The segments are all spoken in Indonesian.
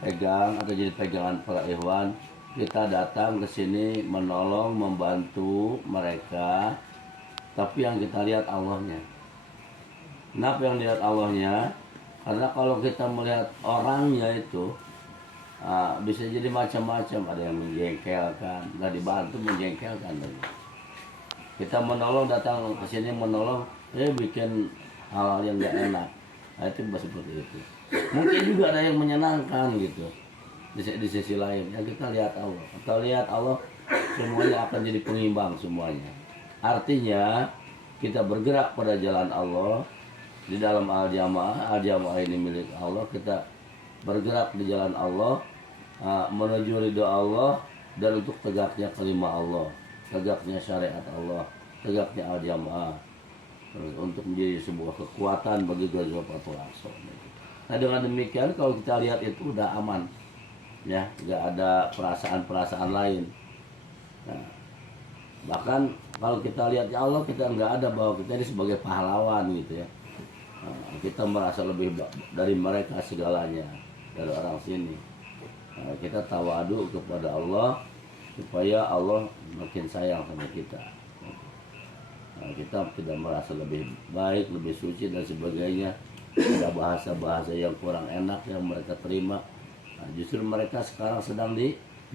pegang atau jadi pegangan para ikhwan. Kita datang ke sini menolong, membantu mereka, tapi yang kita lihat Allahnya. Kenapa yang lihat Allahnya? Karena kalau kita melihat orangnya itu bisa jadi macam-macam. Ada yang menjengkelkan, nggak dibantu menjengkelkan lagi. Kita menolong, datang ke sini menolong, bikin hal yang nggak enak. Nah, itu seperti itu. Mungkin juga ada yang menyenangkan gitu. Di sisi lain yang kita lihat Allah. Kita lihat Allah, semuanya akan jadi pengimbang semuanya. Artinya kita bergerak pada jalan Allah di dalam al-jamaah. Al-jamaah ini milik Allah. Kita bergerak di jalan Allah, menuju ridho Allah dan untuk tegaknya kelima Allah, tegaknya syariat Allah, tegaknya al-jamaah, untuk menjadi sebuah kekuatan bagi Ghazwatul Aqsa. Nah, dengan demikian kalau kita lihat itu udah aman, ya, nggak ada perasaan-perasaan lain. Nah, bahkan kalau kita lihat ya Allah, kita nggak ada bahwa kita ini sebagai pahlawan gitu ya. Nah, kita merasa lebih dari mereka segalanya, dari orang sini. Nah, kita tawadu kepada Allah supaya Allah makin sayang sama kita. Nah, kita tidak merasa lebih baik, lebih suci dan sebagainya. Ada bahasa-bahasa yang kurang enak yang mereka terima. Nah, justru mereka sekarang sedang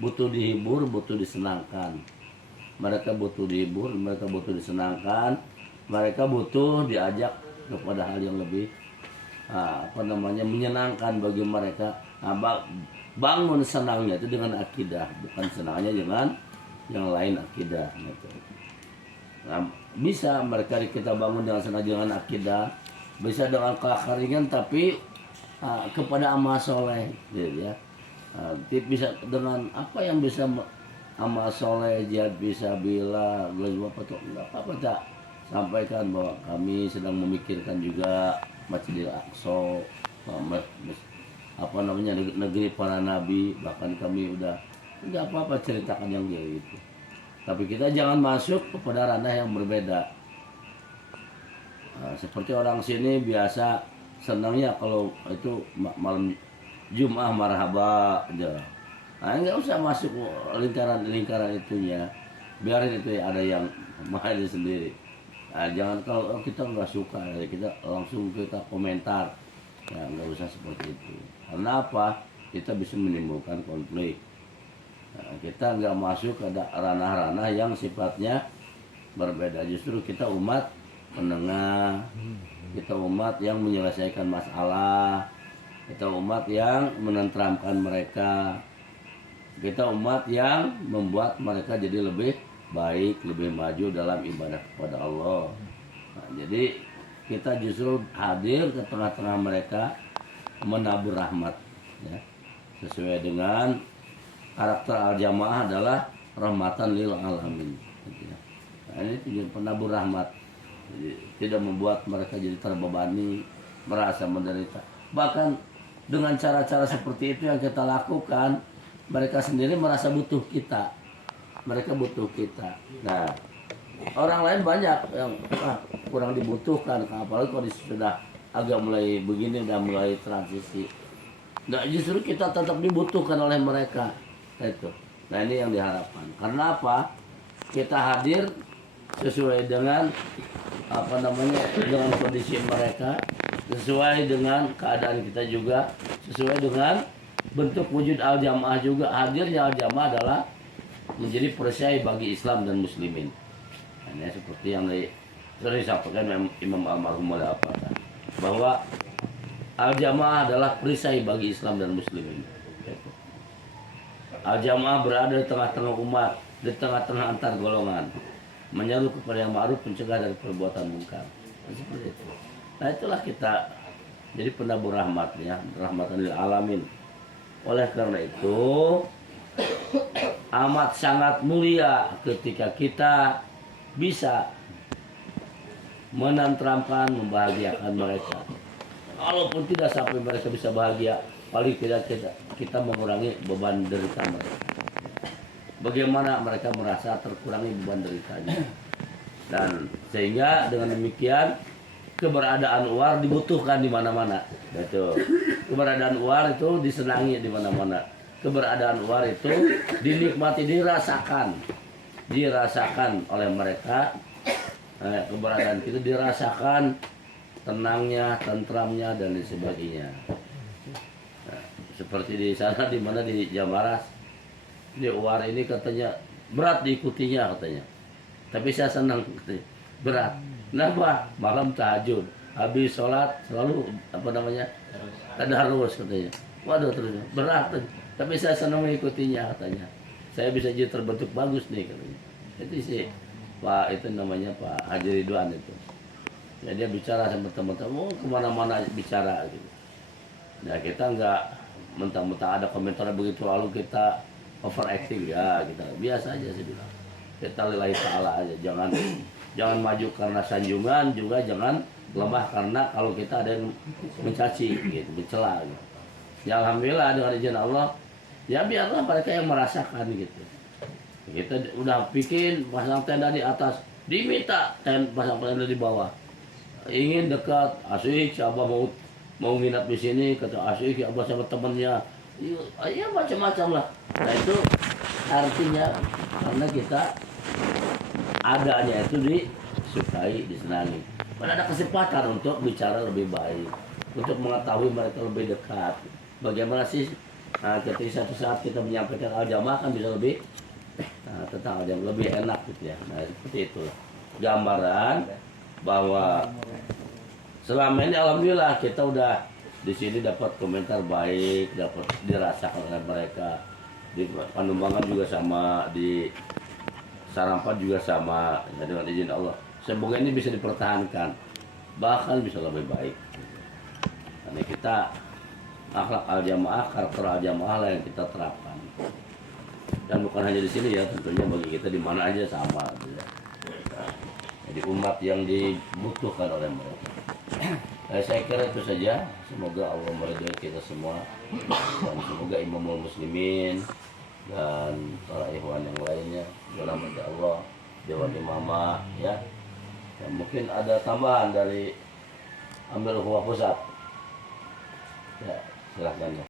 butuh dihibur, butuh disenangkan. Mereka butuh dihibur, mereka butuh disenangkan. Mereka butuh diajak kepada hal yang lebih menyenangkan bagi mereka. Nah, bangun senangnya itu dengan akidah, bukan senangnya dengan yang lain akidah. Gitu. Nah, bisa mereka kita bangun dengan senang dengan akidah, bisa dengan kekeringan tapi kepada amal soleh, gitu ya. Bisa dengan apa yang bisa amal soleh, jihad bisa bila nggak apa-apa tak sampaikan bahwa kami sedang memikirkan juga Masjidil Aqsa, negeri para nabi, bahkan kami udah nggak apa-apa ceritakan yang dia gitu. Tapi kita jangan masuk kepada ranah yang berbeda. Seperti orang sini biasa senangnya kalau itu malam Jumat marhaba aja. Nah, nggak usah masuk lingkaran itunya. Biarin itu ya, ada yang main sendiri. Nah, jangan kalau kita nggak suka ya kita langsung kita komentar. Ya, nggak usah seperti itu. Karena apa? Kita bisa menimbulkan konflik. Nah, kita nggak masuk ke ranah-ranah yang sifatnya berbeda. Justru kita umat penengah, kita umat yang menyelesaikan masalah, kita umat yang menenteramkan mereka, kita umat yang membuat mereka jadi lebih baik, lebih maju dalam ibadah kepada Allah. Nah, jadi kita justru hadir ke tengah-tengah mereka menabur rahmat, ya, sesuai dengan karakter al-jamaah adalah rahmatan lil alamin. Nah, ini tujuan penabur rahmat. Jadi, tidak membuat mereka jadi terbebani, merasa menderita. Bahkan dengan cara-cara seperti itu yang kita lakukan, mereka sendiri merasa butuh kita. Mereka butuh kita. Nah, orang lain banyak yang kurang dibutuhkan, apalagi kalau sudah agak mulai begini, udah mulai transisi. Nah, justru kita tetap dibutuhkan oleh mereka. Itu. Nah, ini yang diharapkan. Karena apa? Kita hadir sesuai dengan dengan kondisi mereka, sesuai dengan keadaan kita juga, sesuai dengan bentuk wujud al-jamaah juga. Hadirnya al-jamaah adalah menjadi perisai bagi Islam dan Muslimin. Nah, ini seperti yang sering disampaikan Imam Almarhum bahwa al-jamaah adalah perisai bagi Islam dan Muslimin. Al-jamaah berada di tengah-tengah umat, di tengah-tengah antar golongan, menyeru kepada yang ma'ruf, mencegah dari perbuatan munkar. Seperti itu. Nah, itulah kita jadi penabur rahmatnya, rahmatan lil alamin. Oleh karena itu amat sangat mulia ketika kita bisa menenteramkan, membahagiakan mereka. Walaupun tidak sampai mereka bisa bahagia, paling tidak kita mengurangi beban derita mereka. Bagaimana mereka merasa terkurangi beban deritanya. Dan sehingga dengan demikian keberadaan Unwar dibutuhkan di mana-mana. Betul. keberadaan UAR itu disenangi di mana-mana. Keberadaan UAR itu dinikmati, dirasakan oleh mereka. Keberadaan itu dirasakan, tenangnya, tentramnya dan sebagainya. Nah, seperti di sana di mana di Jamaras, di UAR ini katanya berat diikutinya katanya. Tapi saya senang katanya. Berat. Kenapa? Malam tahajud, habis sholat selalu tadarus katanya. Waduh terus berat. Tapi saya senang mengikutinya katanya. Saya bisa jadi terbentuk bagus nih katanya. Itu sih Pak, itu namanya Pak Haji Ridwan itu. Ya, dia bicara sama teman-teman, kemana-mana bicara gitu. Nah kita nggak mentang-mentang ada komentar begitu lalu kita overacting ya, kita biasa aja sih bilang. Kita lillahi ta'ala aja, jangan maju karena sanjungan, juga jangan lemah karena kalau kita ada yang mencaci gitu, mencela gitu. Ya alhamdulillah dengan izin Allah, ya biarlah mereka yang merasakan gitu. Kita udah bikin pasang tenda di atas, diminta pasang tenda di bawah. Ingin dekat, asyik siapa mau nginap di sini, kata asyik abah sama temennya. Ya macam-macam lah. Nah itu artinya karena kita adanya itu disukai, disenangi. Pada ada kesempatan untuk bicara lebih baik, untuk mengetahui mereka lebih dekat. Bagaimana sih ketika satu saat kita menyampaikan al-jamaah kan bisa lebih tentang al-jamaah lebih enak gitu ya. Nah seperti itulah gambaran bahwa selama ini alhamdulillah kita udah di sini dapat komentar baik, dapat dirasakan oleh mereka. Di Panumbangan juga sama, di Sarampat juga sama. Ya, dengan izin Allah, semoga ini bisa dipertahankan, bahkan bisa lebih baik. Karena kita akhlak al-jamaah, karakter al-jamaah lah yang kita terapkan. Dan bukan hanya di sini ya, tentunya bagi kita di mana aja sama. Gitu ya. Nah, jadi umat yang dibutuhkan oleh mereka. Saya kira itu saja. Semoga Allah meridhai kita semua, dan semoga imamul muslimin dan para ikhwan yang lainnya dalam nama Allah, Dewan Imamah ya. Dan mungkin ada tambahan dari Amir Hua Pusat. Ya, silahkan ya.